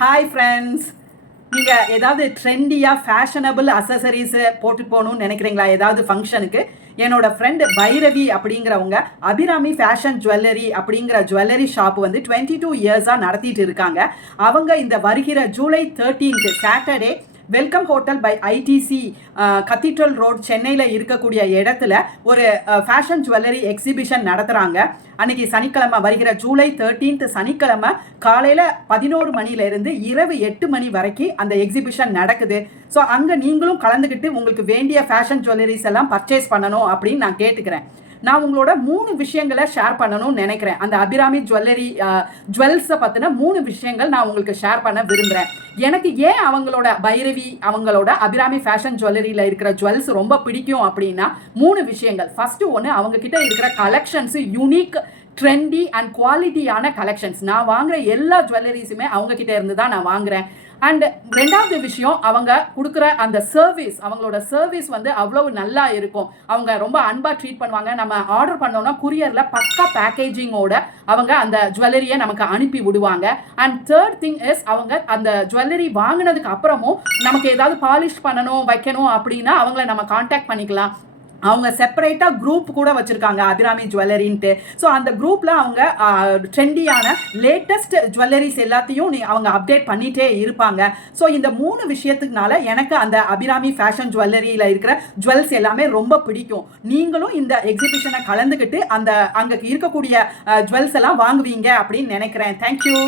Hi friends, நீங்கள் ஏதாவது ட்ரெண்டியாக fashionable அசசரிஸு போட்டு போகணும்னு நினைக்கிறீங்களா? ஏதாவது ஃபங்க்ஷனுக்கு என்னோட ஃப்ரெண்ட் பைரவி அப்படிங்கிறவங்க அபிராமி ஃபேஷன் ஜுவல்லரி அப்படிங்கிற ஜுவல்லரி ஷாப் வந்து 22 இயர்ஸாக நடத்திட்டு இருக்காங்க. அவங்க இந்த வருகிற July 13 Saturday welcome hotel by ITC cathedral road சென்னையில் இருக்கக்கூடிய இடத்துல ஒரு ஃபேஷன் ஜுவல்லரி எக்ஸிபிஷன் நடத்துகிறாங்க. அன்னைக்கு சனிக்கிழமை வருகிற ஜூலை 13 சனிக்கிழமை காலையில் 11 மணிலேருந்து இரவு 8 மணி வரைக்கும் அந்த எக்ஸிபிஷன் நடக்குது. ஸோ அங்கே நீங்களும் கலந்துக்கிட்டு உங்களுக்கு வேண்டிய ஃபேஷன் ஜுவல்லரிஸ் எல்லாம் பர்ச்சேஸ் பண்ணணும் அப்படின்னு நான் கேட்டுக்கிறேன். நான் உங்களோட 3 விஷயங்களை ஷேர் பண்ணணும்னு நினைக்கிறேன். அந்த அபிராமி ஜுவல்லரி ஜுவல்ஸை பற்றின 3 விஷயங்கள் நான் உங்களுக்கு ஷேர் பண்ண விரும்புகிறேன். எனக்கு ஏன் அவங்களோட பைரவி அவங்களோட அபிராமி ஃபேஷன் ஜுவல்லரியில் இருக்கிற ஜுவல்ஸ் ரொம்ப பிடிக்கும் அப்படின்னா 3 விஷயங்கள். ஃபர்ஸ்ட் ஒன்று, அவங்க கிட்ட இருக்கிற கலெக்ஷன்ஸ் யூனிக், ட்ரெண்டி அண்ட் குவாலிட்டியான கலெக்ஷன்ஸ். நான் வாங்குற எல்லா ஜுவல்லரிஸுமே அவங்க கிட்ட இருந்து தான் நான் வாங்குறேன். அண்ட் ரெண்டாவது விஷயம், அவங்க கொடுக்குற அந்த சர்வீஸ், அவங்களோட சர்வீஸ் வந்து அவ்வளவு நல்லா இருக்கும். அவங்க ரொம்ப அன்பாக ட்ரீட் பண்ணுவாங்க. நம்ம ஆர்டர் பண்ணோம்னா குரியரில் பக்கா பேக்கேஜிங்கோட அவங்க அந்த ஜுவல்லரியை நமக்கு அனுப்பி விடுவாங்க. அண்ட் தேர்ட் திங் இஸ், அவங்க அந்த ஜுவல்லரி வாங்கினதுக்கு அப்புறமும் நமக்கு ஏதாவது பாலிஷ் பண்ணணும் வைக்கணும் அப்படின்னா அவங்கள நம்ம கான்டாக்ட் பண்ணிக்கலாம். அவங்க செப்பரேட்டாக குரூப் கூட வச்சுருக்காங்க அபிராமி ஜுவல்லரின்ட்டு. ஸோ அந்த குரூப்பில் அவங்க ட்ரெண்டியான லேட்டஸ்ட் ஜுவல்லரிஸ் எல்லாத்தையும் அவங்க அப்டேட் பண்ணிகிட்டே இருப்பாங்க. ஸோ இந்த 3 விஷயத்துக்குனால எனக்கு அந்த அபிராமி ஃபேஷன் ஜுவல்லரியில் இருக்கிற ஜுவல்ஸ் எல்லாமே ரொம்ப பிடிக்கும். நீங்களும் இந்த எக்ஸிபிஷனை கலந்துக்கிட்டு அந்த அங்கே இருக்கக்கூடிய ஜுவல்ஸ் எல்லாம் வாங்குவீங்க அப்படின்னு நினைக்கிறேன். தேங்க்யூ.